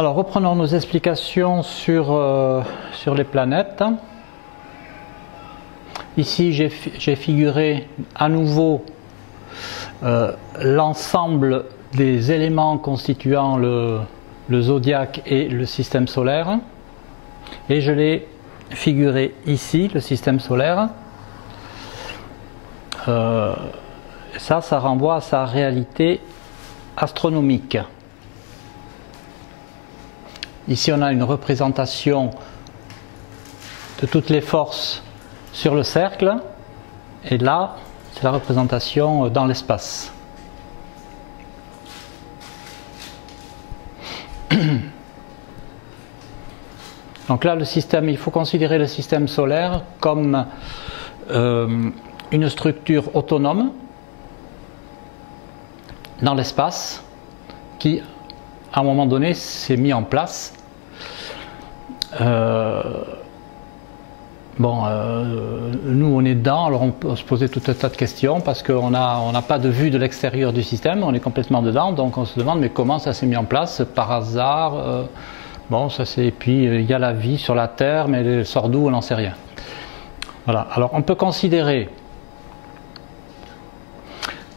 Alors reprenons nos explications sur les planètes. Ici j'ai figuré à nouveau l'ensemble des éléments constituant le zodiaque et le système solaire. Et je l'ai figuré ici, le système solaire. Ça renvoie à sa réalité astronomique. Ici on a une représentation de toutes les forces sur le cercle, et là c'est la représentation dans l'espace. Donc là il faut considérer le système solaire comme une structure autonome dans l'espace qui à un moment donné s'est mis en place. Nous on est dedans, alors on peut se poser tout un tas de questions parce qu'on n'a pas de vue de l'extérieur du système, on est complètement dedans, donc on se demande mais comment ça s'est mis en place par hasard. Et puis il y a la vie sur la Terre, mais elle sort d'où, on n'en sait rien. Voilà, alors on peut considérer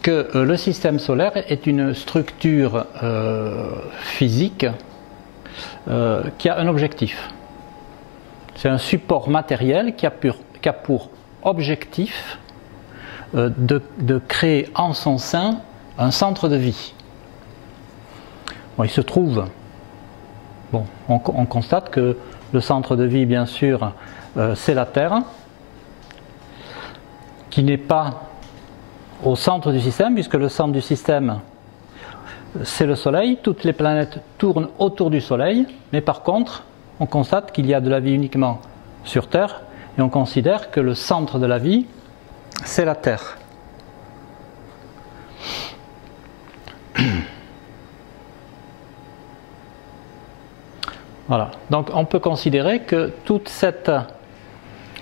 que le système solaire est une structure physique qui a un objectif. C'est un support matériel qui a pour objectif de créer en son sein un centre de vie. Il se trouve, on constate que le centre de vie, bien sûr, c'est la Terre, qui n'est pas au centre du système, puisque le centre du système c'est le Soleil, toutes les planètes tournent autour du Soleil, mais par contre on constate qu'il y a de la vie uniquement sur Terre, et on considère que le centre de la vie c'est la Terre. Voilà, donc on peut considérer que toute cette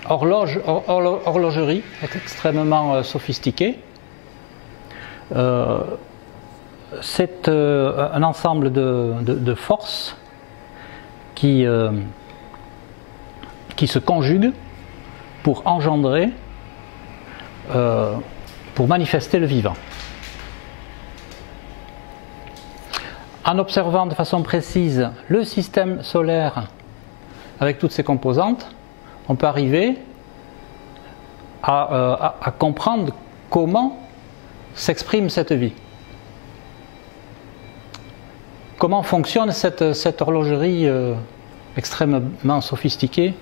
horlogerie est extrêmement sophistiquée. C'est un ensemble de forces qui se conjuguent pour engendrer, pour manifester le vivant. En observant de façon précise le système solaire avec toutes ses composantes, on peut arriver à comprendre comment s'exprime cette vie. Comment fonctionne cette horlogerie extrêmement sophistiquée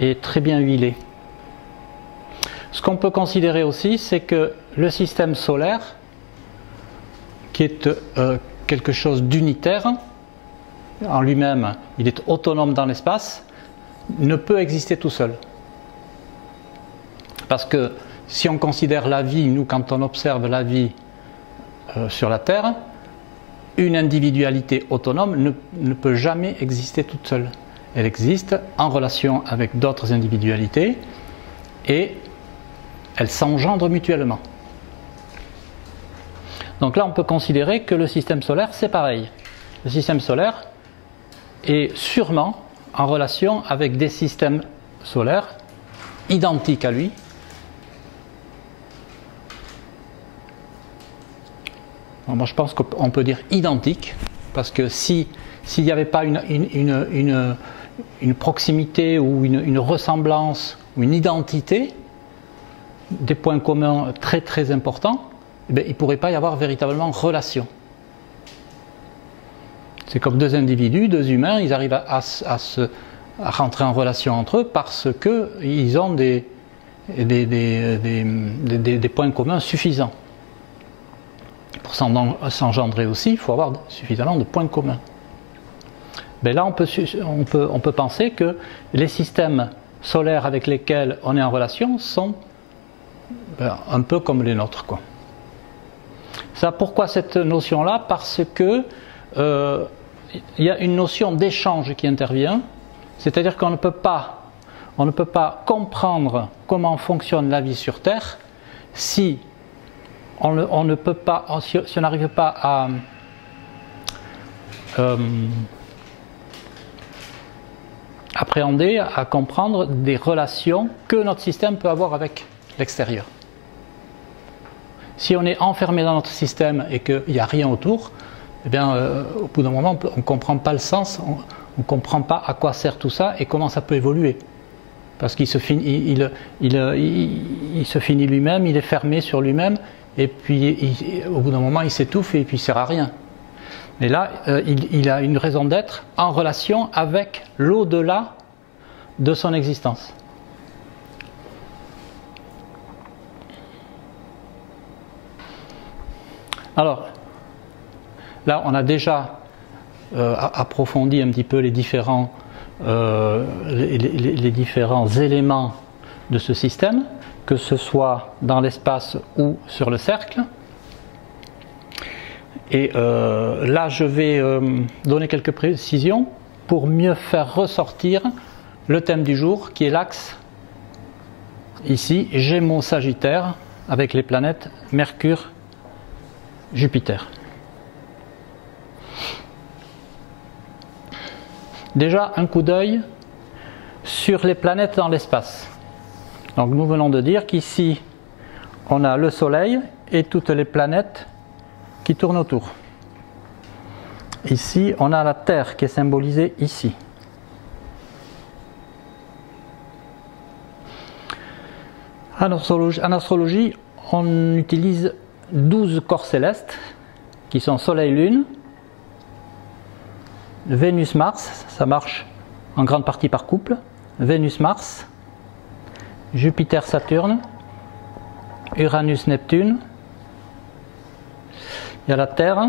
et très bien huilée. Ce qu'on peut considérer aussi, c'est que le système solaire, qui est quelque chose d'unitaire, en lui-même, il est autonome dans l'espace, ne peut exister tout seul. Parce que si on considère la vie, nous quand on observe la vie sur la Terre, une individualité autonome ne peut jamais exister toute seule. Elle existe en relation avec d'autres individualités et elles s'engendrent mutuellement. Donc là on peut considérer que le système solaire c'est pareil. Le système solaire est sûrement en relation avec des systèmes solaires identiques à lui. Moi je pense qu'on peut dire identique, parce que s'il n'y avait pas une proximité ou une ressemblance ou une identité, des points communs très très importants, il ne pourrait pas y avoir véritablement relation. C'est comme deux individus, deux humains, ils arrivent à rentrer en relation entre eux parce qu'ils ont des points communs suffisants. Pour s'engendrer aussi, il faut avoir suffisamment de points communs. Mais là, on peut penser que les systèmes solaires avec lesquels on est en relation sont un peu comme les nôtres, quoi. Ça, pourquoi cette notion-là? Parce que il y a une notion d'échange qui intervient, c'est-à-dire qu'on ne peut pas comprendre comment fonctionne la vie sur Terre si on n'arrive pas appréhender, à comprendre des relations que notre système peut avoir avec l'extérieur. Si on est enfermé dans notre système et qu'il n'y a rien autour, eh bien, au bout d'un moment, on ne comprend pas le sens, on ne comprend pas à quoi sert tout ça et comment ça peut évoluer. Parce qu'il se finit, il se finit lui-même, il est fermé sur lui-même, et puis au bout d'un moment, il s'étouffe et puis il ne sert à rien. Mais là, il a une raison d'être en relation avec l'au-delà de son existence. Alors, là, on a déjà approfondi un petit peu les différents éléments de ce système, que ce soit dans l'espace ou sur le cercle. Et là, je vais donner quelques précisions pour mieux faire ressortir le thème du jour, qui est l'axe, ici, Gémeaux-Sagittaire, avec les planètes Mercure, Jupiter. Déjà, un coup d'œil sur les planètes dans l'espace. Donc nous venons de dire qu'ici, on a le Soleil et toutes les planètes qui tournent autour. Ici, on a la Terre qui est symbolisée ici. En astrologie, on utilise 12 corps célestes qui sont Soleil-Lune, Vénus-Mars, ça marche en grande partie par couple, Vénus-Mars, Jupiter-Saturne, Uranus-Neptune, il y a la Terre,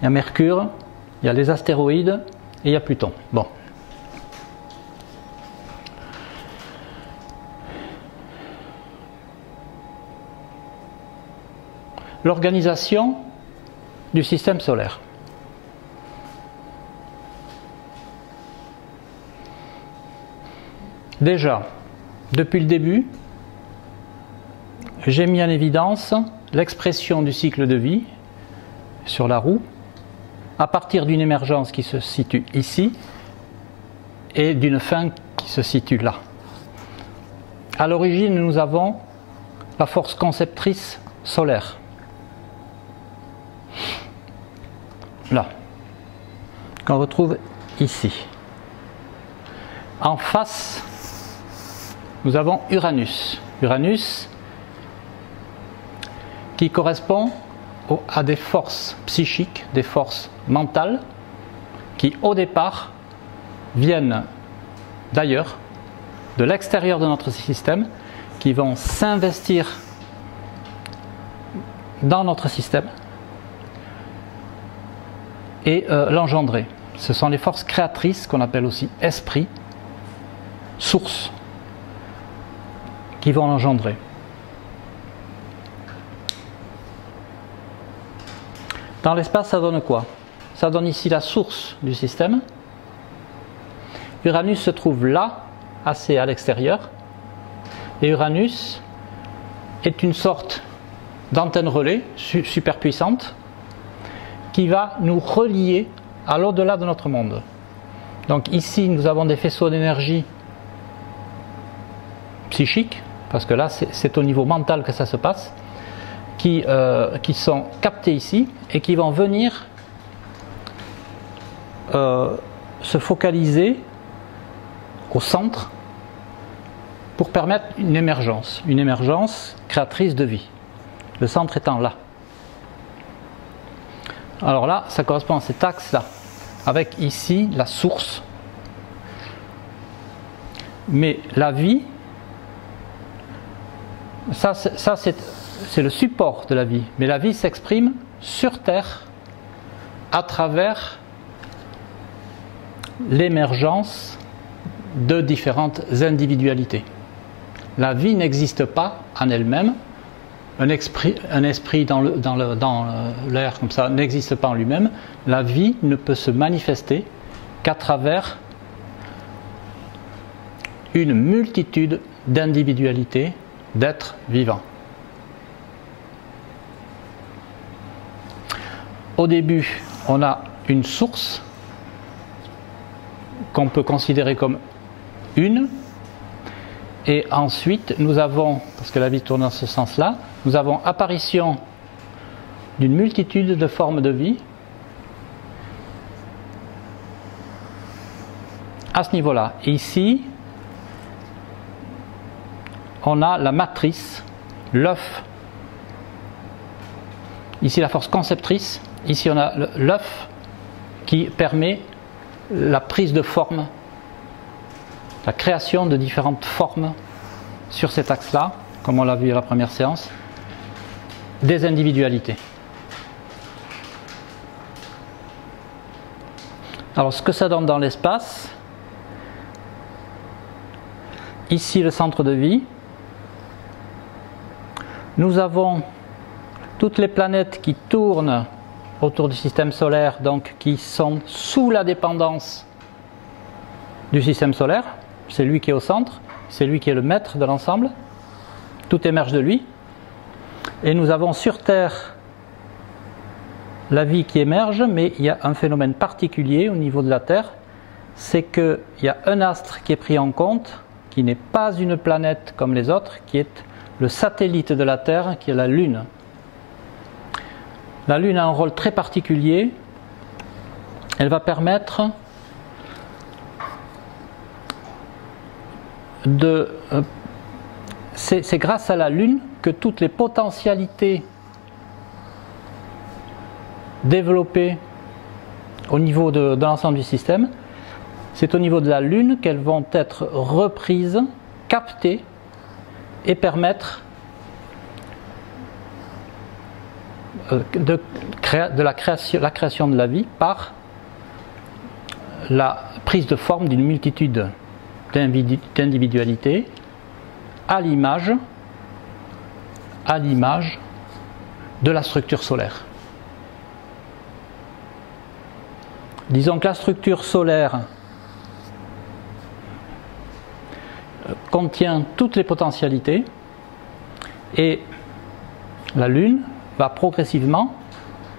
il y a Mercure, il y a les astéroïdes et il y a Pluton. Bon. L'organisation du système solaire. Déjà, depuis le début, j'ai mis en évidence l'expression du cycle de vie sur la roue à partir d'une émergence qui se situe ici et d'une fin qui se situe là. À l'origine, nous avons la force conceptrice solaire. Là, qu'on retrouve ici. En face, nous avons Uranus. Uranus qui correspond à des forces psychiques, des forces mentales, qui au départ viennent d'ailleurs, de l'extérieur de notre système, qui vont s'investir dans notre système et l'engendrer. Ce sont les forces créatrices qu'on appelle aussi esprit, source, qui vont l'engendrer. Dans l'espace, ça donne quoi? Ça donne ici la source du système. Uranus se trouve là, assez à l'extérieur. Et Uranus est une sorte d'antenne relais super puissante qui va nous relier à l'au-delà de notre monde. Donc ici, nous avons des faisceaux d'énergie psychiques, parce que là, c'est au niveau mental que ça se passe, qui sont captés ici et qui vont venir se focaliser au centre pour permettre une émergence créatrice de vie. Le centre étant là. Alors là, ça correspond à cet axe-là, avec ici la source. Mais la vie, ça c'est le support de la vie. Mais la vie s'exprime sur Terre à travers l'émergence de différentes individualités. La vie n'existe pas en elle-même. Un esprit dans l'air comme ça n'existe pas en lui-même. La vie ne peut se manifester qu'à travers une multitude d'individualités, d'êtres vivants. Au début, on a une source qu'on peut considérer comme une. Et ensuite, nous avons, parce que la vie tourne dans ce sens-là, nous avons apparition d'une multitude de formes de vie à ce niveau-là. Et ici, on a la matrice, l'œuf. Ici, la force conceptrice. Ici, on a l'œuf qui permet la prise de forme, la création de différentes formes sur cet axe-là, comme on l'a vu à la première séance, des individualités. Alors, ce que ça donne dans l'espace, ici le centre de vie, nous avons toutes les planètes qui tournent autour du système solaire, donc qui sont sous la dépendance du système solaire. C'est lui qui est au centre, c'est lui qui est le maître de l'ensemble. Tout émerge de lui. Et nous avons sur Terre la vie qui émerge, mais il y a un phénomène particulier au niveau de la Terre, c'est qu'il y a un astre qui est pris en compte, qui n'est pas une planète comme les autres, qui est le satellite de la Terre, qui est la Lune. La Lune a un rôle très particulier. Elle va permettre c'est grâce à la Lune que toutes les potentialités développées au niveau de l'ensemble du système, c'est au niveau de la Lune qu'elles vont être reprises, captées et permettre la création de la vie par la prise de forme d'une multitude d'individualités à l'image de la structure solaire. Disons que la structure solaire contient toutes les potentialités et la Lune va progressivement,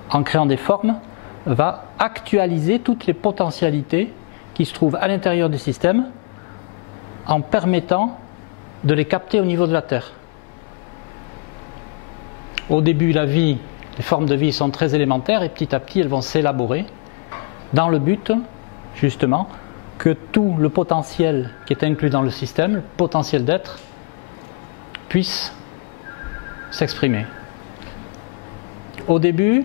en créant des formes, va actualiser toutes les potentialités qui se trouvent à l'intérieur du système en permettant de les capter au niveau de la Terre. Au début, les formes de vie sont très élémentaires et petit à petit, elles vont s'élaborer dans le but, justement, que tout le potentiel qui est inclus dans le système, le potentiel d'être, puisse s'exprimer. Au début,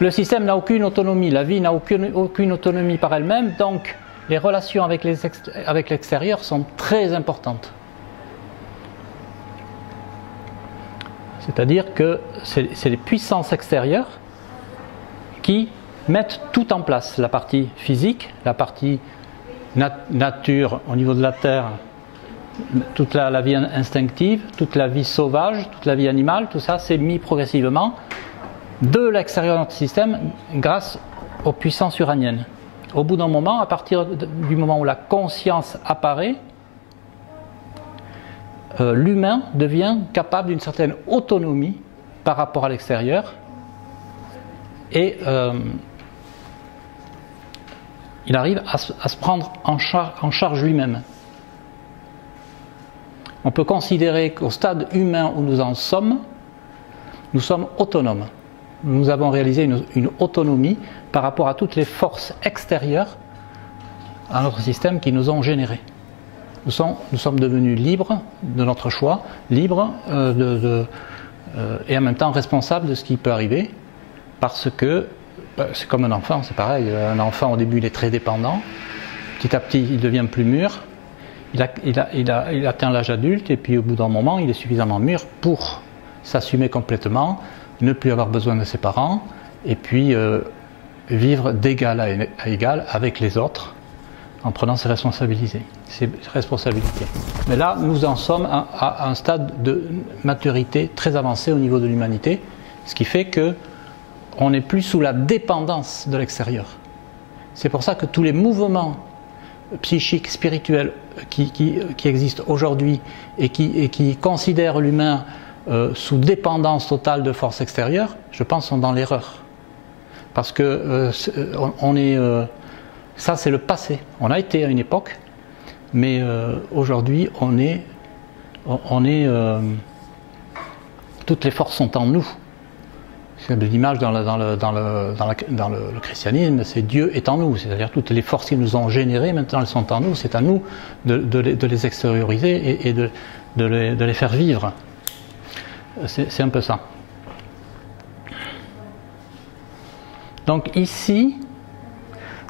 le système n'a aucune autonomie, la vie n'a aucune autonomie par elle-même, donc les relations avec l'extérieur sont très importantes. C'est-à-dire que c'est les puissances extérieures qui mettent tout en place, la partie physique, la partie nature au niveau de la Terre, toute la vie instinctive, toute la vie sauvage, toute la vie animale, tout ça c'est mis progressivement de l'extérieur de notre système grâce aux puissances uraniennes. Au bout d'un moment, à partir du moment où la conscience apparaît, l'humain devient capable d'une certaine autonomie par rapport à l'extérieur et il arrive à se prendre en charge lui-même. On peut considérer qu'au stade humain où nous en sommes, nous sommes autonomes. Nous avons réalisé une autonomie par rapport à toutes les forces extérieures à notre système qui nous ont générés. Nous sommes devenus libres de notre choix, libres et en même temps responsables de ce qui peut arriver, parce que c'est comme un enfant, c'est pareil. Un enfant au début il est très dépendant, petit à petit il devient plus mûr, il atteint l'âge adulte et puis au bout d'un moment il est suffisamment mûr pour s'assumer complètement, ne plus avoir besoin de ses parents et puis vivre d'égal à égal avec les autres en prenant ses responsabilités. Mais là, nous en sommes à un stade de maturité très avancé au niveau de l'humanité, ce qui fait que on n'est plus sous la dépendance de l'extérieur. C'est pour ça que tous les mouvements psychiques, spirituels qui existent aujourd'hui et qui considèrent l'humain sous dépendance totale de forces extérieures, je pense sont dans l'erreur. Parce que Ça, c'est le passé. On a été à une époque, mais aujourd'hui, toutes les forces sont en nous. L'image dans le christianisme, c'est Dieu est en nous. C'est-à-dire toutes les forces qui nous ont générés, maintenant elles sont en nous. C'est à nous de les extérioriser et de les faire vivre. C'est un peu ça. Donc ici,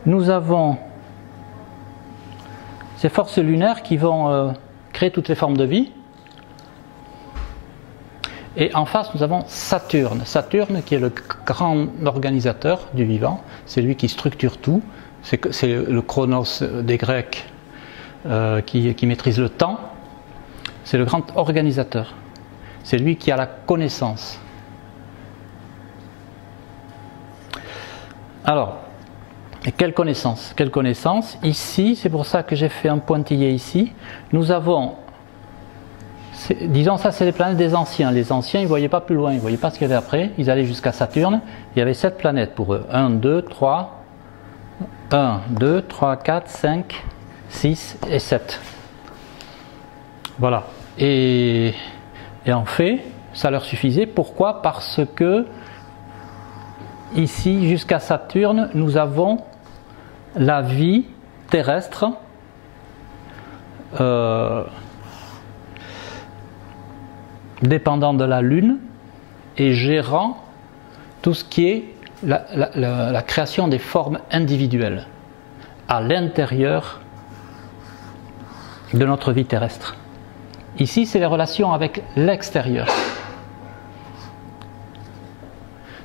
nous avons ces forces lunaires qui vont créer toutes les formes de vie. Et en face, nous avons Saturne. Saturne qui est le grand organisateur du vivant. C'est lui qui structure tout. C'est le chronos des Grecs qui maîtrise le temps. C'est le grand organisateur. C'est lui qui a la connaissance. Alors, et quelle connaissance? Quelle connaissance? Ici, c'est pour ça que j'ai fait un pointillé ici. Nous avons, disons ça c'est les planètes des anciens. Les anciens, ils ne voyaient pas plus loin, ils ne voyaient pas ce qu'il y avait après. Ils allaient jusqu'à Saturne. Il y avait 7 planètes pour eux. 1, 2, 3, 4, 5, 6 et 7. Voilà. Et en fait, ça leur suffisait. Pourquoi? Parce que ici, jusqu'à Saturne, nous avons la vie terrestre dépendant de la Lune et gérant tout ce qui est la création des formes individuelles à l'intérieur de notre vie terrestre. Ici, c'est les relations avec l'extérieur.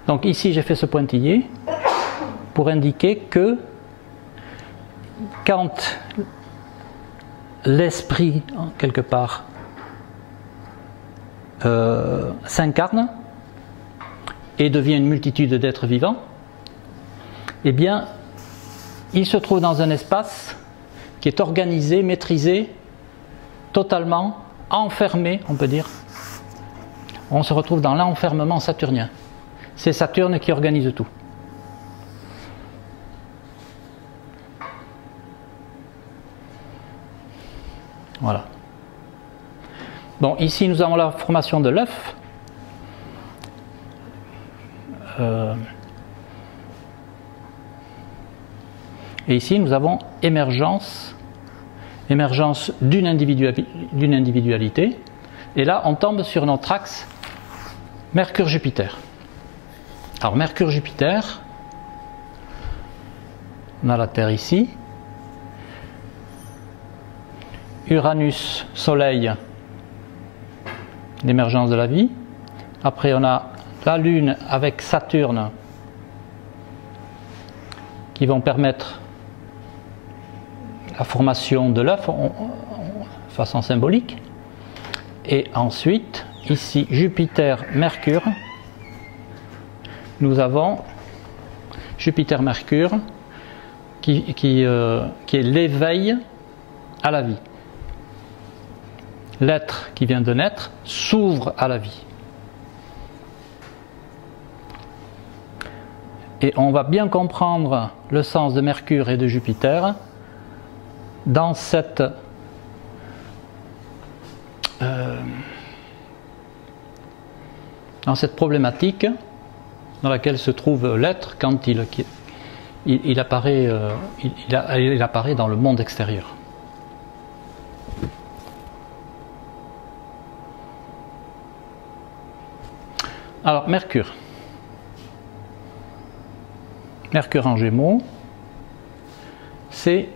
Donc ici, j'ai fait ce pointillé pour indiquer que quand l'esprit, quelque part, s'incarne et devient une multitude d'êtres vivants, eh bien, il se trouve dans un espace qui est organisé, maîtrisé, totalement enfermé, on peut dire. On se retrouve dans l'enfermement saturnien. C'est Saturne qui organise tout. Voilà. Bon, ici nous avons la formation de l'œuf. Et ici nous avons émergence d'une individualité. Et là on tombe sur notre axe Mercure-Jupiter. Alors Mercure-Jupiter, on a la Terre ici. Uranus-Soleil, l'émergence de la vie. Après on a la Lune avec Saturne qui vont permettre la formation de l'œuf de façon symbolique. Et ensuite, ici, Jupiter-Mercure. Nous avons Jupiter-Mercure qui est l'éveil à la vie. L'être qui vient de naître s'ouvre à la vie. Et on va bien comprendre le sens de Mercure et de Jupiter dans cette problématique dans laquelle se trouve l'être quand il apparaît dans le monde extérieur. Alors, Mercure en Gémeaux, c'est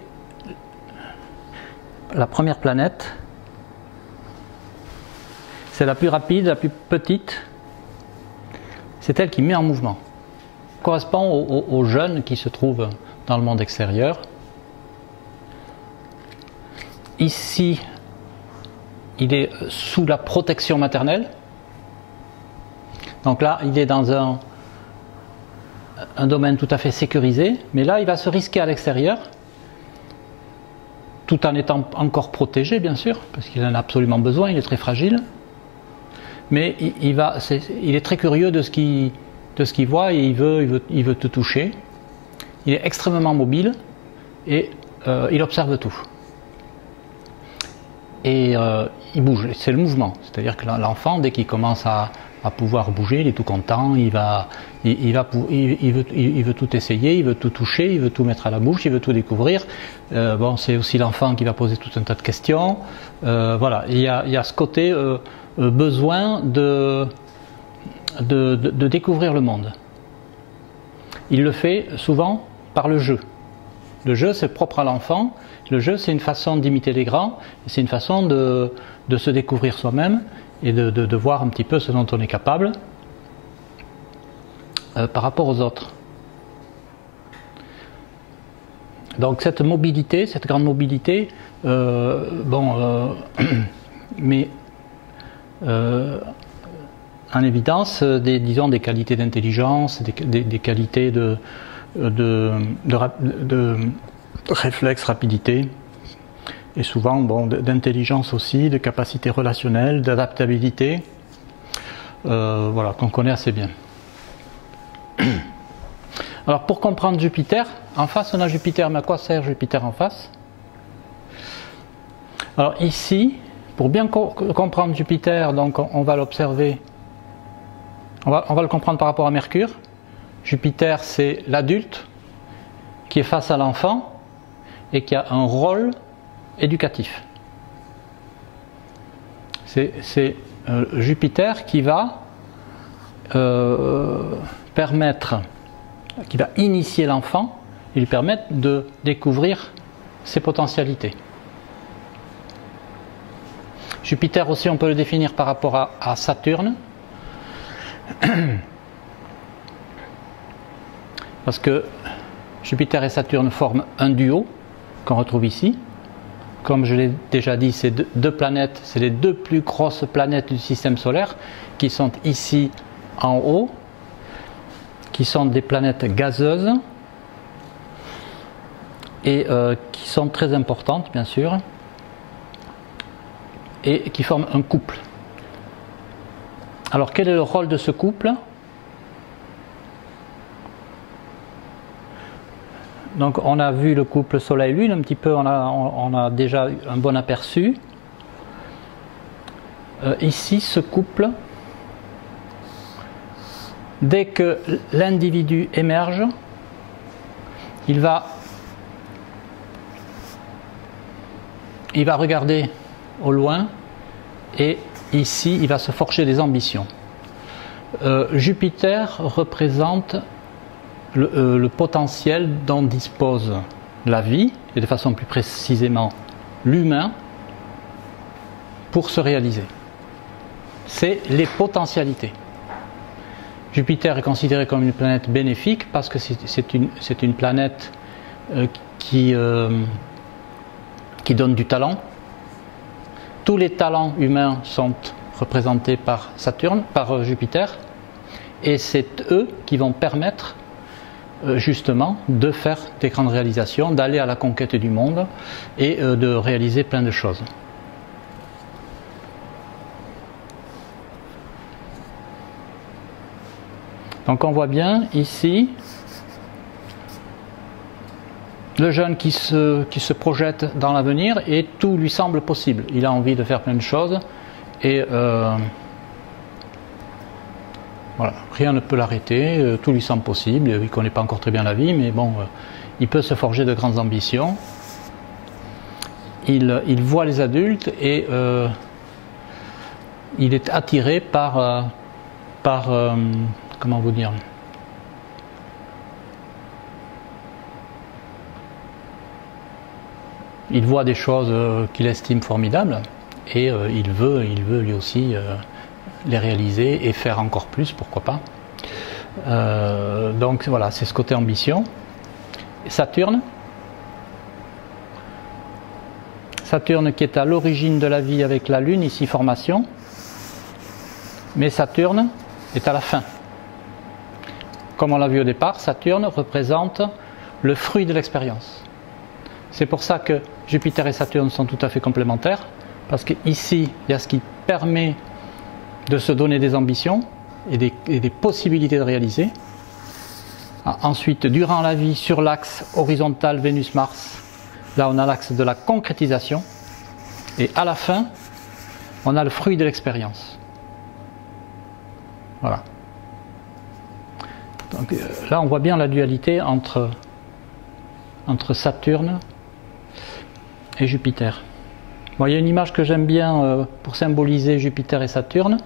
la première planète, c'est la plus rapide, la plus petite, c'est elle qui met en mouvement. Correspond aux jeunes qui se trouvent dans le monde extérieur. Ici, il est sous la protection maternelle. Donc là, il est dans un domaine tout à fait sécurisé, mais là, il va se risquer à l'extérieur, tout en étant encore protégé, bien sûr, parce qu'il en a absolument besoin, il est très fragile. Mais il est très curieux de ce qu'il voit et il veut te toucher. Il est extrêmement mobile et il observe tout. Et il bouge, c'est le mouvement. C'est-à-dire que l'enfant, dès qu'il commence à pouvoir bouger, il est tout content, il veut tout essayer, il veut tout toucher, il veut tout mettre à la bouche, il veut tout découvrir. Bon, c'est aussi l'enfant qui va poser tout un tas de questions. Voilà, il y a ce côté besoin de découvrir le monde. Il le fait souvent par le jeu. Le jeu, c'est propre à l'enfant. Le jeu, c'est une façon d'imiter les grands, c'est une façon de se découvrir soi-même et de voir un petit peu ce dont on est capable par rapport aux autres. Donc cette mobilité, cette grande mobilité, met en évidence disons, des qualités d'intelligence, des qualités de réflexe, rapidité, et souvent d'intelligence aussi, de capacité relationnelle, d'adaptabilité, voilà, qu'on connaît assez bien. Alors pour comprendre Jupiter, en face on a Jupiter, mais à quoi sert Jupiter en face? Alors ici, pour bien comprendre Jupiter, donc on va l'observer, on va le comprendre par rapport à Mercure. Jupiter, c'est l'adulte qui est face à l'enfant et qui a un rôle éducatif. C'est Jupiter qui va qui va initier l'enfant et lui permettre de découvrir ses potentialités. Jupiter aussi, on peut le définir par rapport à Saturne. Parce que Jupiter et Saturne forment un duo qu'on retrouve ici. Comme je l'ai déjà dit, ces deux planètes, c'est les deux plus grosses planètes du système solaire qui sont ici en haut, qui sont des planètes gazeuses et qui sont très importantes bien sûr et qui forment un couple. Alors quel est le rôle de ce couple ? Donc on a vu le couple Soleil-Lune, un petit peu, on a déjà un bon aperçu. Ici, ce couple, dès que l'individu émerge, il va regarder au loin et ici, il va se forger des ambitions. Jupiter représente le potentiel dont dispose la vie, et de façon plus précisément l'humain, pour se réaliser. C'est les potentialités. Jupiter est considéré comme une planète bénéfique parce que c'est une planète qui donne du talent. Tous les talents humains sont représentés par Saturne, par Jupiter, et c'est eux qui vont permettre justement de faire des grandes réalisations, d'aller à la conquête du monde et de réaliser plein de choses. Donc on voit bien ici le jeune qui se projette dans l'avenir et tout lui semble possible. Il a envie de faire plein de choses et voilà, rien ne peut l'arrêter, tout lui semble possible, il ne connaît pas encore très bien la vie, mais bon, il peut se forger de grandes ambitions. Il voit les adultes et il est attiré par comment vous dire, il voit des choses qu'il estime formidables et il veut lui aussi les réaliser et faire encore plus, pourquoi pas. Donc voilà, c'est ce côté ambition. Saturne qui est à l'origine de la vie avec la Lune, ici formation, mais Saturne est à la fin. Comme on l'a vu au départ, Saturne représente le fruit de l'expérience. C'est pour ça que Jupiter et Saturne sont tout à fait complémentaires, parce qu'ici, il y a ce qui permet de se donner des ambitions et des possibilités de réaliser. Ensuite, durant la vie, sur l'axe horizontal Vénus-Mars, là on a l'axe de la concrétisation. Et à la fin, on a le fruit de l'expérience. Voilà. Donc, là, on voit bien la dualité entre Saturne et Jupiter. Bon, il y a une image que j'aime bien pour symboliser Jupiter et Saturne.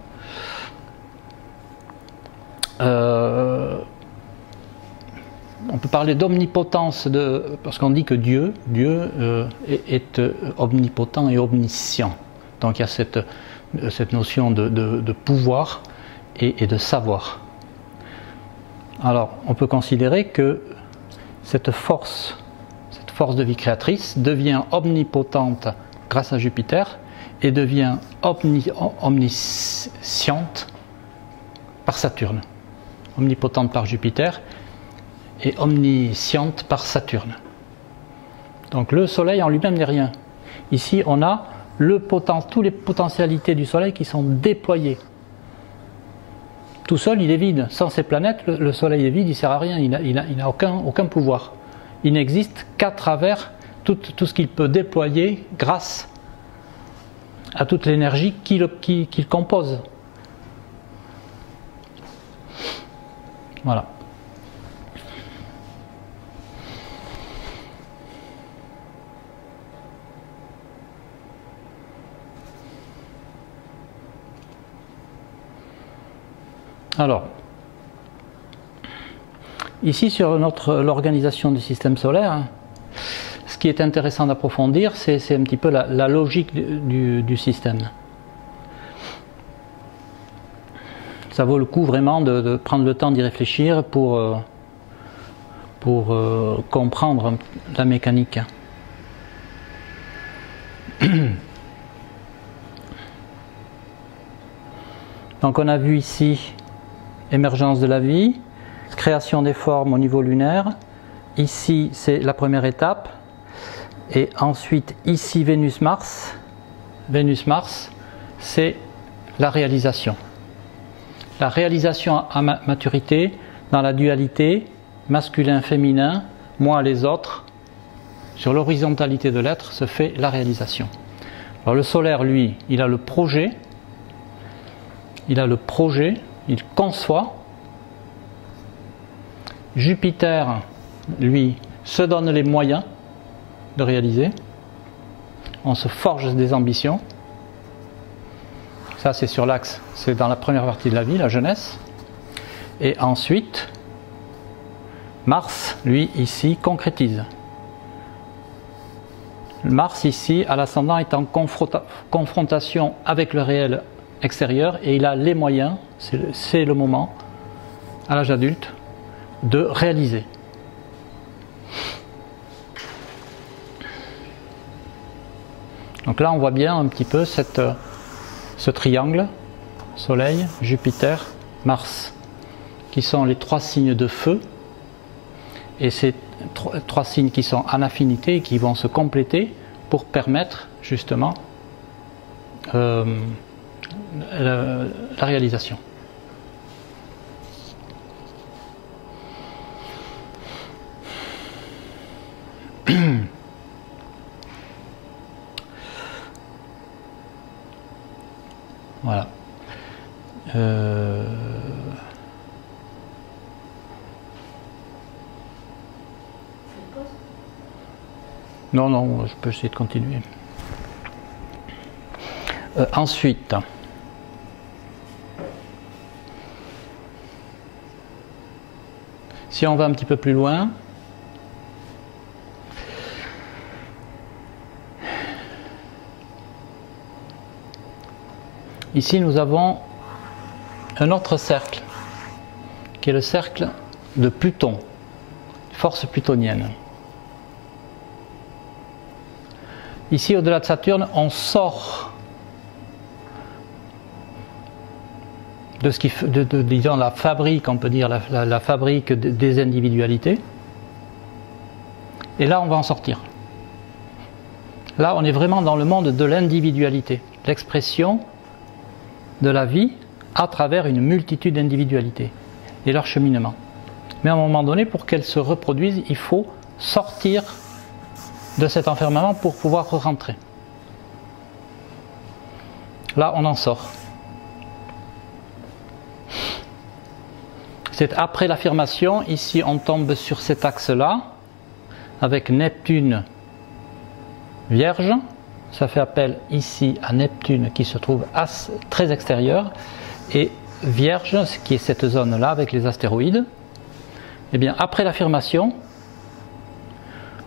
On peut parler d'omnipotence, parce qu'on dit que Dieu est omnipotent et omniscient. Donc il y a cette notion de pouvoir et de savoir. Alors on peut considérer que cette force de vie créatrice devient omnipotente grâce à Jupiter et devient omnisciente par Saturne. Omnipotente par Jupiter et omnisciente par Saturne. Donc le Soleil en lui-même n'est rien. Ici on a toutes les potentialités du Soleil qui sont déployées. Tout seul il est vide. Sans ces planètes, le Soleil est vide, il ne sert à rien, il n'a aucun pouvoir. Il n'existe qu'à travers tout ce qu'il peut déployer grâce à toute l'énergie qu'il compose. Voilà. Alors, ici sur l'organisation du système solaire, ce qui est intéressant d'approfondir, c'est un petit peu la logique du système. Ça vaut le coup vraiment de prendre le temps d'y réfléchir pour comprendre la mécanique. Donc on a vu ici émergence de la vie, création des formes au niveau lunaire. Ici c'est la première étape. Et ensuite ici Vénus-Mars. Vénus-Mars, c'est la réalisation. La réalisation à maturité dans la dualité masculin-féminin, moi les autres, sur l'horizontalité de l'être se fait la réalisation. Alors le solaire, lui, il a le projet, il conçoit. Jupiter, lui, se donne les moyens de réaliser. On se forge des ambitions. Ça, c'est sur l'axe, c'est dans la première partie de la vie, la jeunesse. Et ensuite, Mars, lui, ici, concrétise. Mars, ici, à l'ascendant, est en confrontation avec le réel extérieur et il a les moyens, c'est le moment, à l'âge adulte, de réaliser. Donc là, on voit bien un petit peu ce triangle, Soleil, Jupiter, Mars, qui sont les trois signes de feu, et ces trois signes qui sont en affinité et qui vont se compléter pour permettre justement la réalisation. Voilà. Non, je peux essayer de continuer. Ensuite, si on va un petit peu plus loin, ici nous avons un autre cercle, qui est le cercle de Pluton, force plutonienne. Ici, au-delà de Saturne, on sort de ce qui, disons, la fabrique, on peut dire, la fabrique des individualités. Et là, on va en sortir. Là, on est vraiment dans le monde de l'individualité, l'expression de la vie à travers une multitude d'individualités et leur cheminement. Mais à un moment donné, pour qu'elle se reproduise, il faut sortir de cet enfermement pour pouvoir rentrer. Là, on en sort. C'est après l'affirmation, ici on tombe sur cet axe-là, avec Neptune Vierge. Ça fait appel ici à Neptune qui se trouve très extérieur, et Vierge, qui est cette zone-là avec les astéroïdes. Et bien après l'affirmation,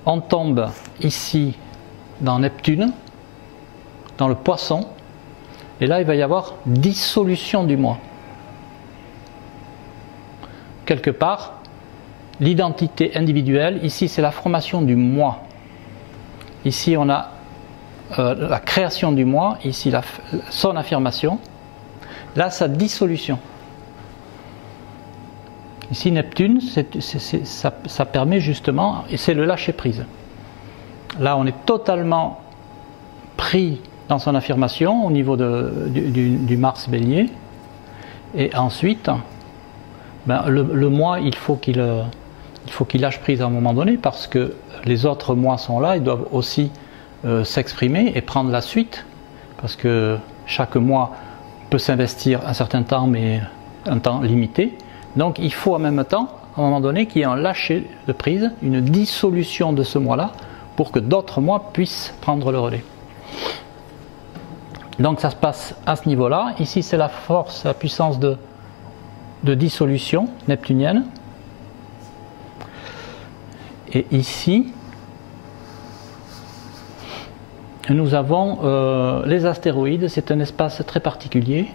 on tombe ici dans Neptune, dans le Poisson, et là il va y avoir dissolution du moi. Quelque part, l'identité individuelle, ici c'est la formation du moi. Ici on a la création du moi, ici son affirmation, là sa dissolution. Ici Neptune, ça permet justement, et c'est le lâcher prise. Là on est totalement pris dans son affirmation au niveau du Mars Bélier, et ensuite le moi il faut qu'il lâche prise à un moment donné, parce que les autres moi sont là, ils doivent aussi s'exprimer et prendre la suite, parce que chaque mois peut s'investir un certain temps, mais un temps limité. Donc il faut en même temps, à un moment donné, qu'il y ait un lâcher de prise, une dissolution de ce mois-là, pour que d'autres mois puissent prendre le relais. Donc ça se passe à ce niveau-là. Ici c'est la force, la puissance de dissolution neptunienne. Et ici, nous avons les astéroïdes. C'est un espace très particulier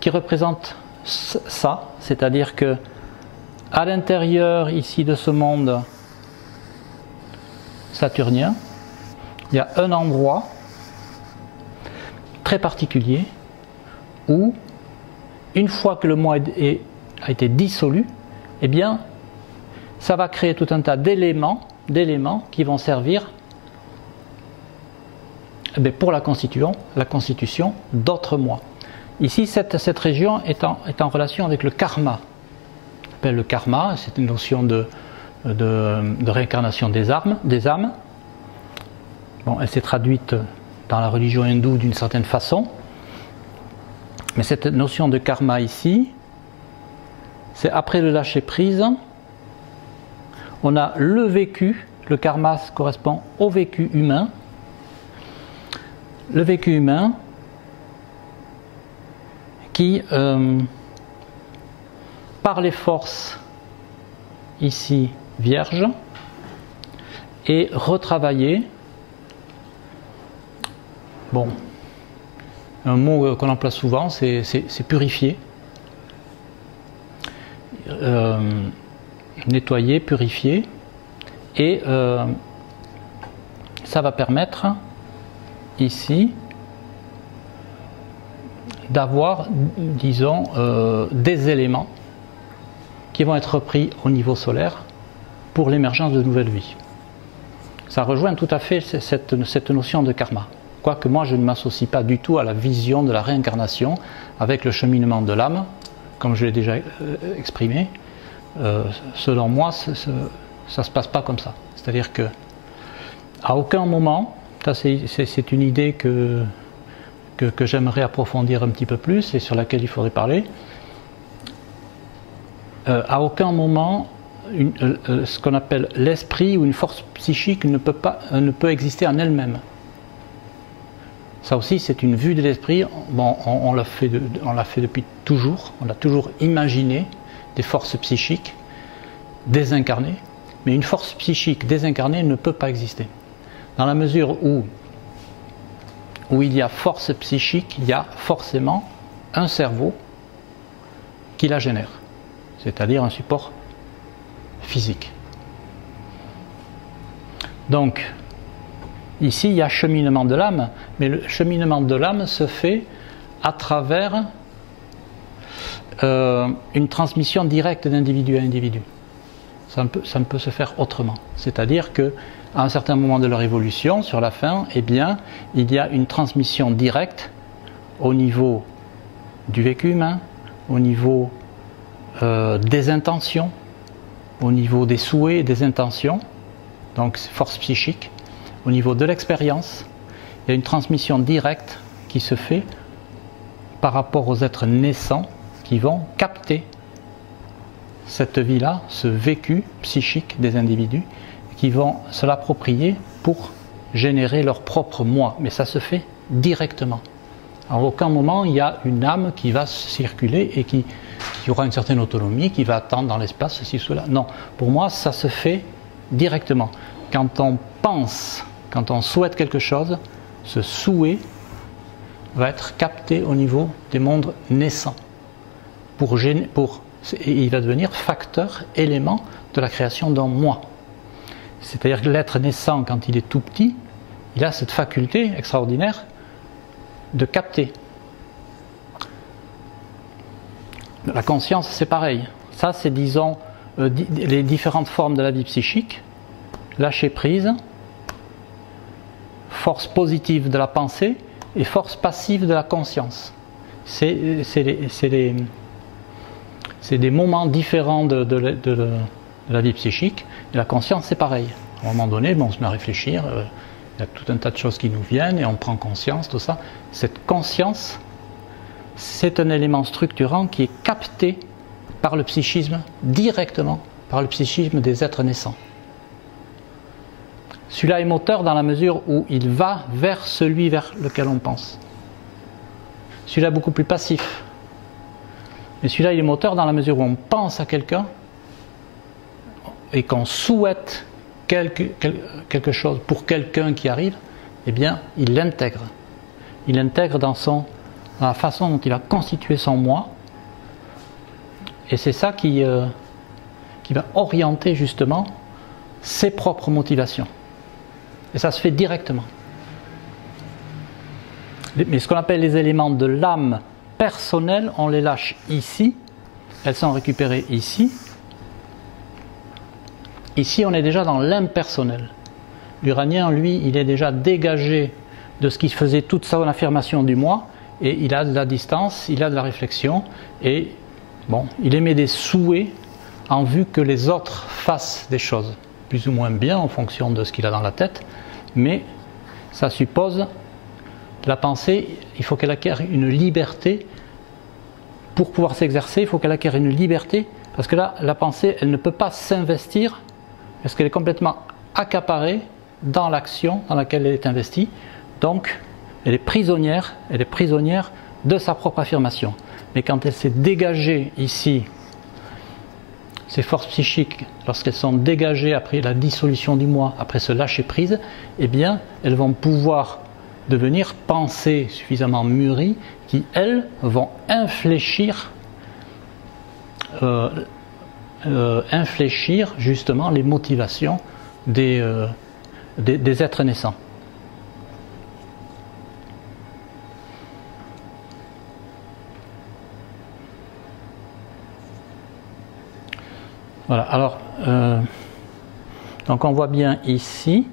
qui représente ça, c'est-à-dire que à l'intérieur ici de ce monde saturnien, il y a un endroit très particulier où, une fois que le moi a été dissolu, eh bien, ça va créer tout un tas d'éléments qui vont servir pour la constitution d'autres moi. Ici, cette région est en relation avec le karma. On appelle le karma, c'est une notion de réincarnation des âmes. Bon, elle s'est traduite dans la religion hindoue d'une certaine façon. Mais cette notion de karma ici, c'est après le lâcher prise, on a le vécu, le karma correspond au vécu humain. Le vécu humain qui, par les forces ici vierges, est retravaillé. Bon, un mot qu'on emploie souvent, c'est purifié. Nettoyer, purifier, et ça va permettre ici d'avoir, disons, des éléments qui vont être pris au niveau solaire pour l'émergence de nouvelles vies. Ça rejoint tout à fait cette notion de karma. Quoique moi je ne m'associe pas du tout à la vision de la réincarnation avec le cheminement de l'âme, comme je l'ai déjà exprimé. Selon moi, ça ne se passe pas comme ça. C'est-à-dire que à aucun moment, ça c'est une idée que j'aimerais approfondir un petit peu plus et sur laquelle il faudrait parler. À aucun moment, ce qu'on appelle l'esprit ou une force psychique ne peut exister en elle-même. Ça aussi, c'est une vue de l'esprit. Bon, on l'a fait depuis toujours. On a toujours imaginé des forces psychiques désincarnées, mais une force psychique désincarnée ne peut pas exister. Dans la mesure où il y a force psychique, il y a forcément un cerveau qui la génère, c'est-à-dire un support physique. Donc, ici, il y a cheminement de l'âme, mais le cheminement de l'âme se fait à travers une transmission directe d'individu à individu. Ça ne peut se faire autrement. C'est-à-dire qu'à un certain moment de leur évolution, sur la fin, eh bien, il y a une transmission directe au niveau du vécu humain, au niveau des intentions, au niveau des souhaits et des intentions, donc force psychique, au niveau de l'expérience. Il y a une transmission directe qui se fait par rapport aux êtres naissants qui vont capter cette vie-là, ce vécu psychique des individus, qui vont se l'approprier pour générer leur propre moi. Mais ça se fait directement. À aucun moment il y a une âme qui va circuler et qui aura une certaine autonomie, qui va attendre dans l'espace, ceci, cela. Non, pour moi ça se fait directement. Quand on pense, quand on souhaite quelque chose, ce souhait va être capté au niveau des mondes naissants. Et il va devenir facteur, élément de la création d'un moi. C'est-à-dire que l'être naissant, quand il est tout petit, il a cette faculté extraordinaire de capter. La conscience, c'est pareil. Ça, c'est, disons, les différentes formes de la vie psychique. Lâcher prise, force positive de la pensée et force passive de la conscience. C'est des moments différents de la vie psychique. Et la conscience, c'est pareil. À un moment donné, on se met à réfléchir, il y a tout un tas de choses qui nous viennent et on prend conscience, tout ça. Cette conscience, c'est un élément structurant qui est capté par le psychisme, directement par le psychisme des êtres naissants. Celui-là est moteur dans la mesure où il va vers celui vers lequel on pense. Celui-là est beaucoup plus passif. Mais celui-là, il est moteur dans la mesure où on pense à quelqu'un et qu'on souhaite quelque chose pour quelqu'un qui arrive, eh bien, il l'intègre. Il l'intègre dans la façon dont il va constituer son moi. Et c'est ça qui va orienter justement ses propres motivations. Et ça se fait directement. Mais ce qu'on appelle les éléments de l'âme personnelle, on les lâche ici. Elles sont récupérées ici. Ici, on est déjà dans l'impersonnel. L'uranien, lui, il est déjà dégagé de ce qui faisait toute son affirmation du moi, et il a de la distance, il a de la réflexion, et bon, il émet des souhaits en vue que les autres fassent des choses, plus ou moins bien en fonction de ce qu'il a dans la tête, mais ça suppose la pensée, il faut qu'elle acquiert une liberté. Pour pouvoir s'exercer, il faut qu'elle acquiert une liberté, parce que là, la pensée, elle ne peut pas s'investir, parce qu'elle est complètement accaparée dans l'action dans laquelle elle est investie. Donc, elle est prisonnière de sa propre affirmation. Mais quand elle s'est dégagée ici, ces forces psychiques, lorsqu'elles sont dégagées après la dissolution du moi, après ce lâcher prise, eh bien, elles vont pouvoir devenir pensées suffisamment mûries qui, elles, vont infléchir justement les motivations des êtres naissants. Voilà, alors, donc on voit bien ici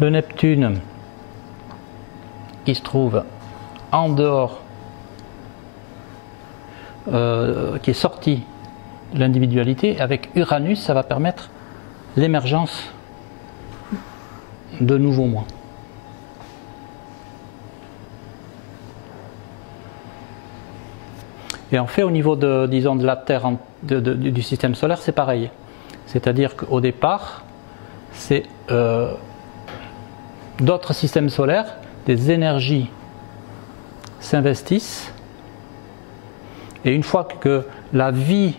le Neptune qui se trouve en dehors, qui est sorti de l'individualité. Avec Uranus, ça va permettre l'émergence de nouveaux moi. Et en fait, au niveau disons, de la Terre, du système solaire, c'est pareil. C'est-à-dire qu'au départ, c'est d'autres systèmes solaires, des énergies s'investissent, et une fois que la vie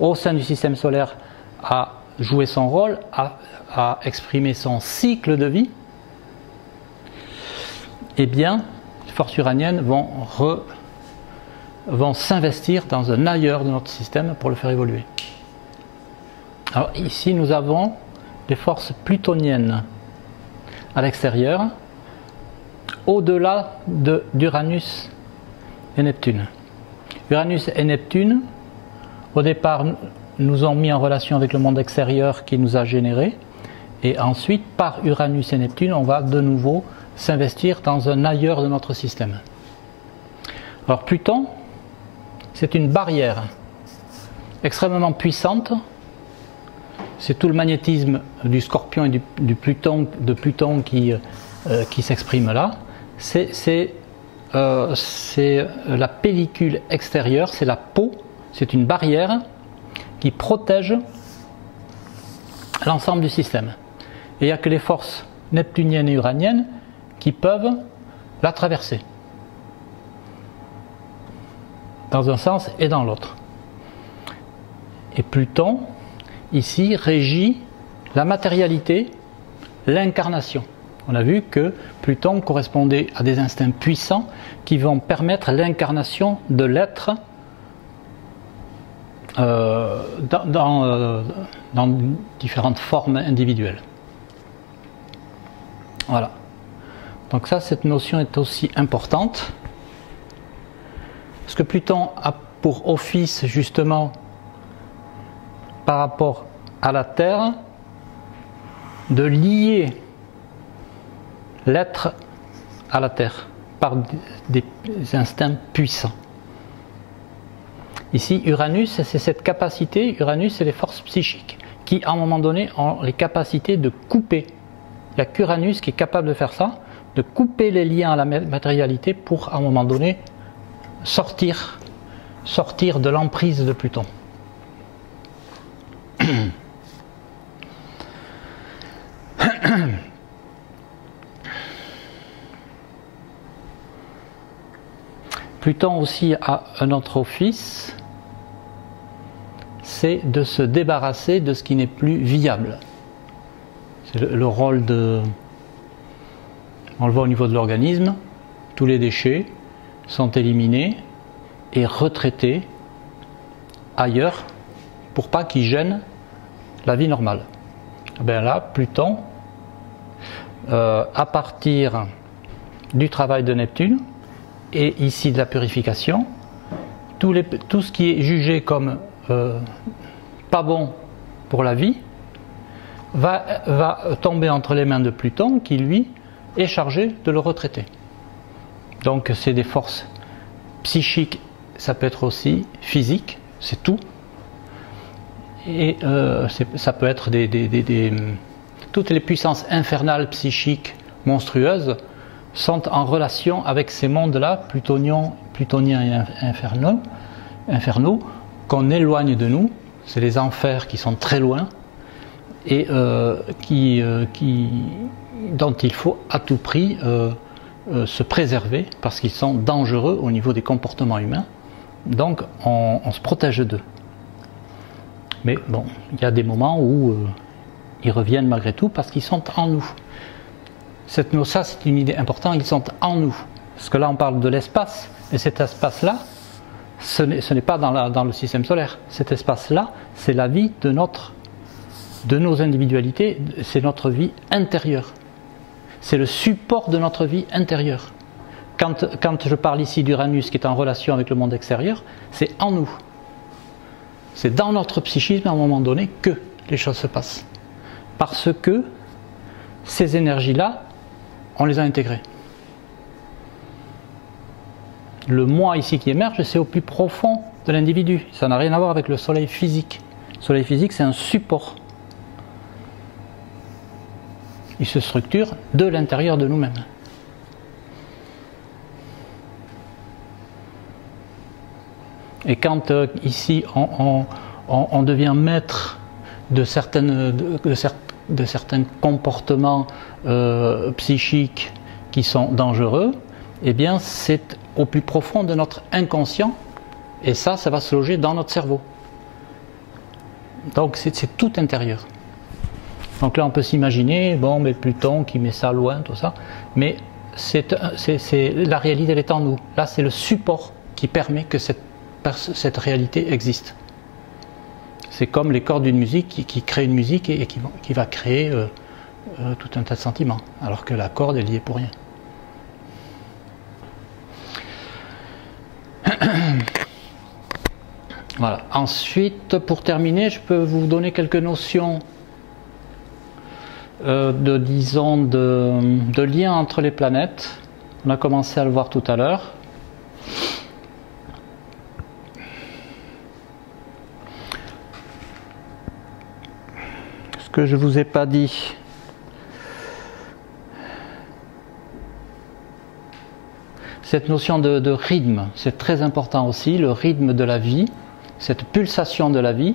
au sein du système solaire a joué son rôle, a exprimé son cycle de vie, eh bien, les forces uraniennes vont s'investir dans un ailleurs de notre système pour le faire évoluer. Alors ici, nous avons des forces plutoniennes à l'extérieur, au-delà d'Uranus et Neptune. Uranus et Neptune, au départ, nous ont mis en relation avec le monde extérieur qui nous a générés, et ensuite, par Uranus et Neptune, on va de nouveau s'investir dans un ailleurs de notre système. Alors Pluton, c'est une barrière extrêmement puissante. C'est tout le magnétisme du Scorpion et de Pluton qui s'exprime là. C'est la pellicule extérieure, c'est la peau, c'est une barrière qui protège l'ensemble du système. Et il n'y a que les forces neptuniennes et uraniennes qui peuvent la traverser, dans un sens et dans l'autre. Et Pluton, ici, régit la matérialité, l'incarnation. On a vu que Pluton correspondait à des instincts puissants qui vont permettre l'incarnation de l'être dans différentes formes individuelles. Voilà. Donc ça, cette notion est aussi importante. Parce que Pluton a pour office, justement, par rapport à la Terre, de lier l'être à la Terre par des instincts puissants. Ici, Uranus, c'est cette capacité, Uranus, c'est les forces psychiques qui, à un moment donné, ont les capacités de couper. Il n'y a qu'Uranus qui est capable de faire ça, de couper les liens à la matérialité pour, à un moment donné, sortir de l'emprise de Pluton. Pluton aussi a un autre office, c'est de se débarrasser de ce qui n'est plus viable. C'est le rôle de... On le voit au niveau de l'organisme, tous les déchets sont éliminés et retraités ailleurs pour pas qu'ils gênent la vie normale. Ben là, Pluton, à partir du travail de Neptune, et ici de la purification, tout ce qui est jugé comme pas bon pour la vie va tomber entre les mains de Pluton qui lui est chargé de le retraiter. Donc c'est des forces psychiques, ça peut être aussi physique, c'est tout. Et ça peut être toutes les puissances infernales psychiques monstrueuses sont en relation avec ces mondes-là, plutoniens et infernaux, qu'on éloigne de nous. C'est les enfers qui sont très loin et dont il faut à tout prix se préserver parce qu'ils sont dangereux au niveau des comportements humains. Donc on se protège d'eux. Mais bon, il y a des moments où ils reviennent malgré tout parce qu'ils sont en nous. Ça, c'est une idée importante, ils sont en nous. Parce que là, on parle de l'espace, et cet espace-là, ce n'est pas dans le système solaire. Cet espace-là, c'est la vie de nos individualités, c'est notre vie intérieure. C'est le support de notre vie intérieure. Quand je parle ici d'Uranus qui est en relation avec le monde extérieur, c'est en nous. C'est dans notre psychisme, à un moment donné, que les choses se passent. Parce que ces énergies-là, on les a intégrées. Le moi ici qui émerge, c'est au plus profond de l'individu. Ça n'a rien à voir avec le soleil physique. Le soleil physique, c'est un support. Il se structure de l'intérieur de nous-mêmes. Et quand ici on devient maître de certains comportements psychiques qui sont dangereux, eh bien c'est au plus profond de notre inconscient et ça va se loger dans notre cerveau. Donc c'est tout intérieur. Donc là on peut s'imaginer, bon mais Pluton qui met ça loin, tout ça, mais la réalité elle est en nous. Là c'est le support qui permet que cette réalité existe. C'est comme les cordes d'une musique qui crée une musique et qui va créer tout un tas de sentiments, alors que la corde elle y est pour rien. Voilà. Ensuite, pour terminer, je peux vous donner quelques notions de lien entre les planètes. On a commencé à le voir tout à l'heure. que je ne vous ai pas dit. Cette notion de rythme, c'est très important aussi, le rythme de la vie, cette pulsation de la vie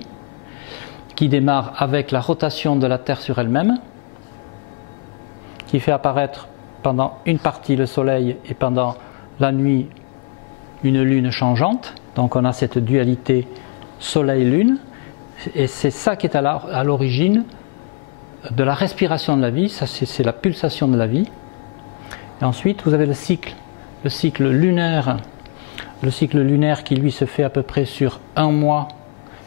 qui démarre avec la rotation de la Terre sur elle-même, qui fait apparaître pendant une partie le Soleil et pendant la nuit une Lune changeante. Donc on a cette dualité Soleil-Lune, et c'est ça qui est à l'origine de la respiration de la vie, ça c'est la pulsation de la vie. Et ensuite vous avez le cycle lunaire qui lui se fait à peu près sur un mois,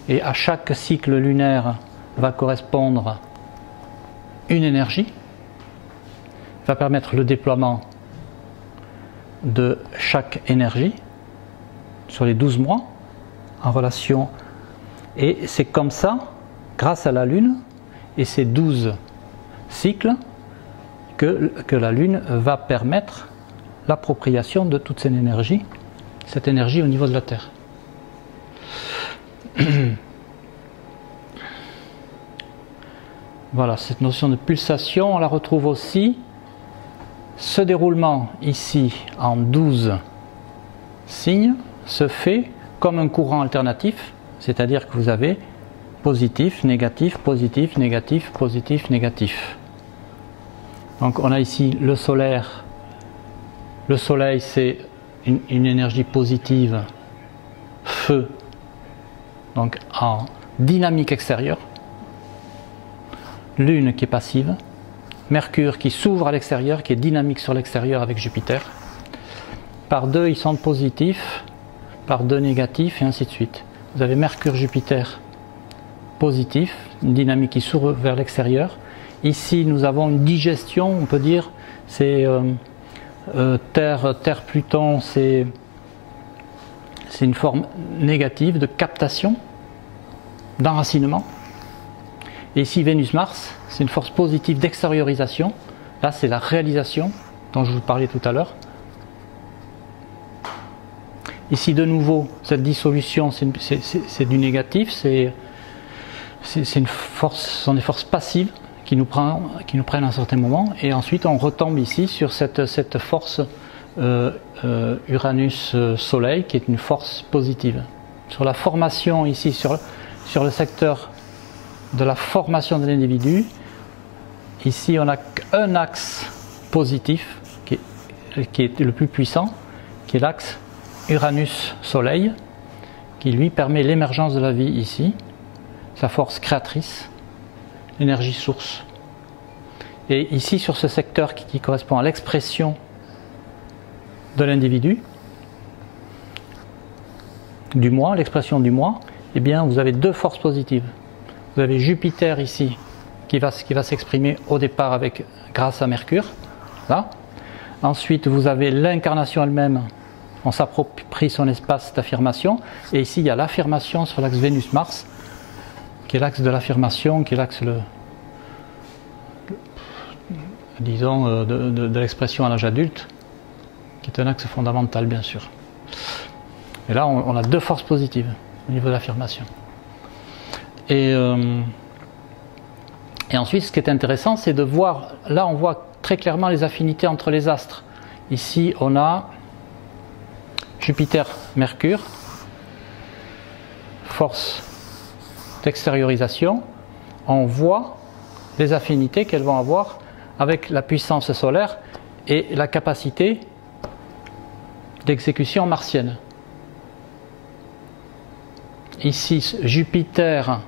et à chaque cycle lunaire va correspondre une énergie, va permettre le déploiement de chaque énergie sur les 12 mois en relation, et c'est comme ça, grâce à la Lune et ces 12 cycles, que la Lune va permettre l'appropriation de toute cette énergie au niveau de la Terre. Voilà, cette notion de pulsation, on la retrouve aussi. Ce déroulement ici en 12 signes se fait comme un courant alternatif, c'est-à-dire que vous avez positif, négatif, positif, négatif, positif, négatif. Donc on a ici le solaire. Le soleil, c'est une énergie positive, feu, donc en dynamique extérieure. Lune qui est passive. Mercure qui s'ouvre à l'extérieur, qui est dynamique sur l'extérieur avec Jupiter. Par deux, ils sont positifs, par deux négatifs, et ainsi de suite. Vous avez Mercure, Jupiter positif, une dynamique qui s'ouvre vers l'extérieur. Ici, nous avons une digestion, on peut dire, c'est Terre, Pluton, c'est une forme négative de captation, d'enracinement. Et ici, Vénus-Mars, c'est une force positive d'extériorisation. Là, c'est la réalisation dont je vous parlais tout à l'heure. Ici, de nouveau, cette dissolution, c'est du négatif, c'est une force, ce sont des forces passives qui nous prennent à un certain moment. Et ensuite, on retombe ici sur cette force Uranus-Soleil, qui est une force positive. Sur la formation ici, sur le secteur de la formation de l'individu, ici on n'a qu'un axe positif qui est le plus puissant, qui est l'axe Uranus-Soleil, qui lui permet l'émergence de la vie ici, sa force créatrice, l'énergie source. Et ici sur ce secteur qui correspond à l'expression de l'individu, du moi, l'expression du moi, eh bien vous avez deux forces positives. Vous avez Jupiter ici qui va s'exprimer au départ grâce à Mercure. Là. Ensuite, vous avez l'incarnation elle-même. On s'approprie son espace d'affirmation. Et ici, il y a l'affirmation sur l'axe Vénus-Mars, qui est l'axe de l'affirmation, qui est l'axe disons, de l'expression à l'âge adulte, qui est un axe fondamental, bien sûr. Et là, on a deux forces positives au niveau de l'affirmation. Et ensuite, ce qui est intéressant, c'est de voir, là on voit très clairement les affinités entre les astres. Ici, on a Jupiter, Mercure, force d'extériorisation. On voit les affinités qu'elles vont avoir avec la puissance solaire et la capacité d'exécution martienne. Ici, Jupiter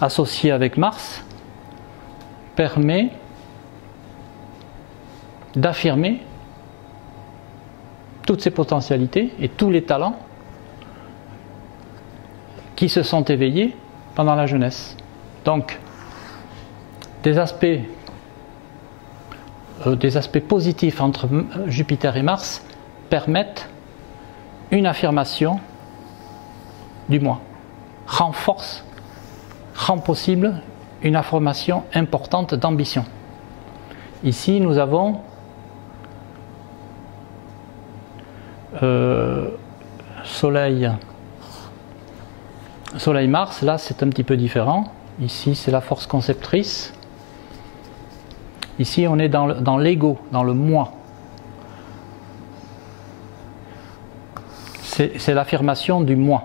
associé avec Mars permet d'affirmer toutes ces potentialités et tous les talents qui se sont éveillés pendant la jeunesse. Donc, des aspects positifs entre Jupiter et Mars permettent une affirmation du moi, rend possible une affirmation importante d'ambition. Ici, nous avons Soleil-Mars, là c'est un petit peu différent. Ici, c'est la force conceptrice. Ici, on est dans l'ego, dans le moi. C'est l'affirmation du moi.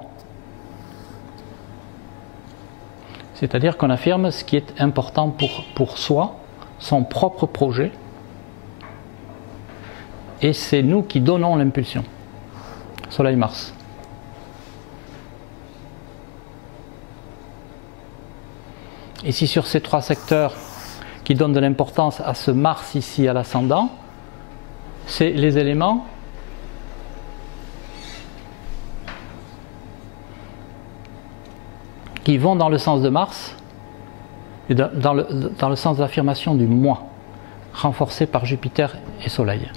C'est-à-dire qu'on affirme ce qui est important pour soi, son propre projet, et c'est nous qui donnons l'impulsion. Soleil-Mars. Ici, sur ces trois secteurs qui donnent de l'importance à ce Mars ici à l'ascendant, c'est les éléments qui vont dans le sens de Mars et dans le sens de l'affirmation du moi, renforcé par Jupiter et Soleil.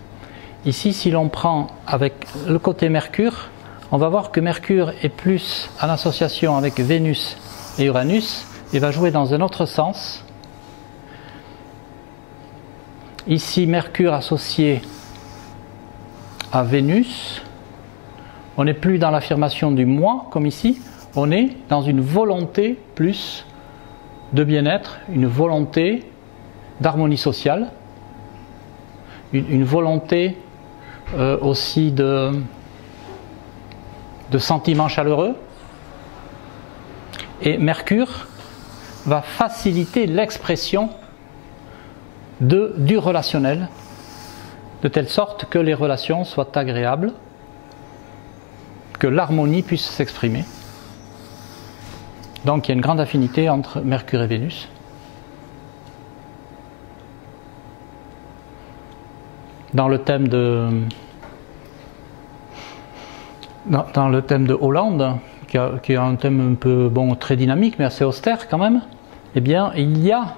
Ici, si l'on prend avec le côté Mercure, on va voir que Mercure est plus en association avec Vénus et Uranus et va jouer dans un autre sens. Ici, Mercure associé à Vénus, on n'est plus dans l'affirmation du moi comme ici, on est dans une volonté plus de bien-être, une volonté d'harmonie sociale, une volonté aussi de sentiments chaleureux. Et Mercure va faciliter l'expression du relationnel, de telle sorte que les relations soient agréables, que l'harmonie puisse s'exprimer. Donc il y a une grande affinité entre Mercure et Vénus. Dans le thème de Hollande, qui est un thème un peu très dynamique mais assez austère quand même, eh bien il y a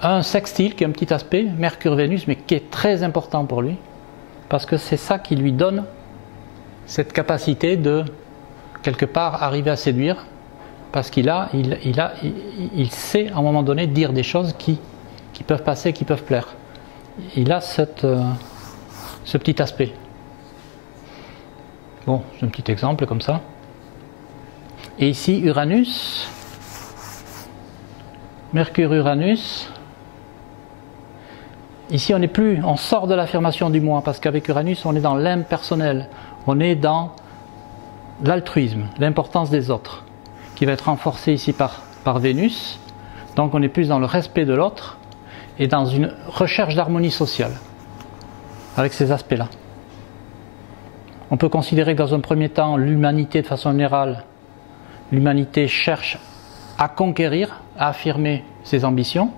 un sextile qui est un petit aspect, Mercure-Vénus, mais qui est très important pour lui, parce que c'est ça qui lui donne cette capacité de, quelque part, arriver à séduire, parce qu'il sait à un moment donné dire des choses qui peuvent passer, qui peuvent plaire. Il a ce petit aspect. Bon, c'est un petit exemple comme ça. Et ici, Uranus, Mercure-Uranus. Ici, on sort de l'affirmation du moi, parce qu'avec Uranus, on est dans l'impersonnel, on est dans l'altruisme, l'importance des autres, qui va être renforcé ici par Vénus. Donc on est plus dans le respect de l'autre et dans une recherche d'harmonie sociale, avec ces aspects-là. On peut considérer que dans un premier temps, l'humanité de façon générale, l'humanité cherche à conquérir, à affirmer ses ambitions,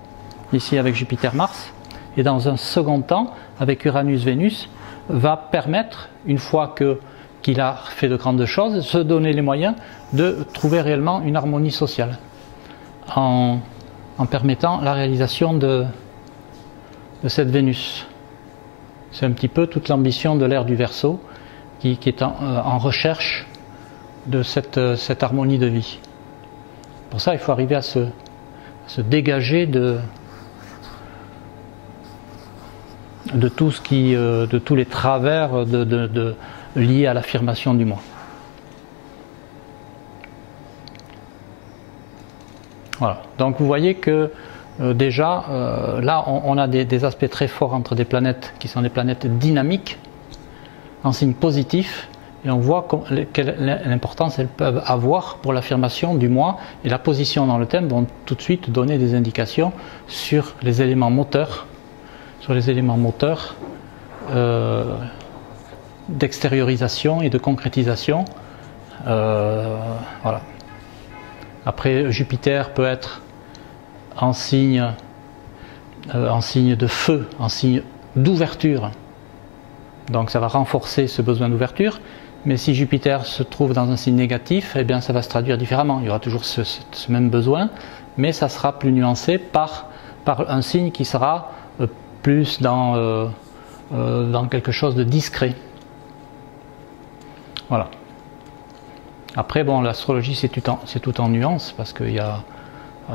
ici avec Jupiter-Mars, et dans un second temps, avec Uranus-Vénus, va permettre, une fois qu'il a fait de grandes choses, se donner les moyens de trouver réellement une harmonie sociale, en permettant la réalisation de cette Vénus. C'est un petit peu toute l'ambition de l'ère du Verseau, qui est en recherche de cette harmonie de vie. Pour ça, il faut arriver à se dégager de tous les travers liés à l'affirmation du moi. Voilà. Donc vous voyez que déjà, là, on a des aspects très forts entre des planètes qui sont des planètes dynamiques, en signe positif, et on voit quelle importance elles peuvent avoir pour l'affirmation du moi, et la position dans le thème vont tout de suite donner des indications sur les éléments moteurs, d'extériorisation et de concrétisation. Voilà. Après, Jupiter peut être en signe de feu, en signe d'ouverture. Donc ça va renforcer ce besoin d'ouverture. Mais si Jupiter se trouve dans un signe négatif, eh bien ça va se traduire différemment. Il y aura toujours ce même besoin, mais ça sera plus nuancé par un signe qui sera plus dans quelque chose de discret. Voilà. Après, bon, l'astrologie c'est tout en nuances, parce qu'il y a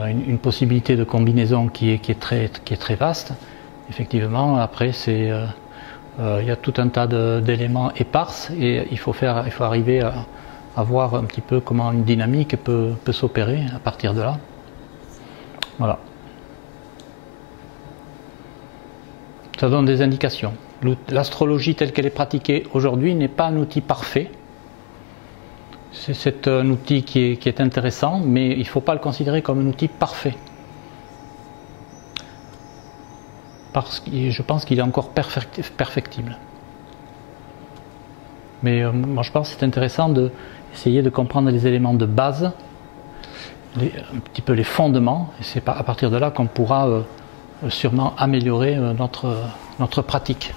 une possibilité de combinaison qui est très vaste. Effectivement, après il y a tout un tas d'éléments épars, et il faut arriver à voir un petit peu comment une dynamique peut s'opérer à partir de là. Voilà. Ça donne des indications. L'astrologie telle qu'elle est pratiquée aujourd'hui n'est pas un outil parfait. C'est un outil qui est intéressant, mais il ne faut pas le considérer comme un outil parfait. Parce que je pense qu'il est encore perfectible. Mais moi je pense que c'est intéressant d'essayer de comprendre les éléments de base, un petit peu les fondements, et c'est à partir de là qu'on pourra sûrement améliorer notre pratique.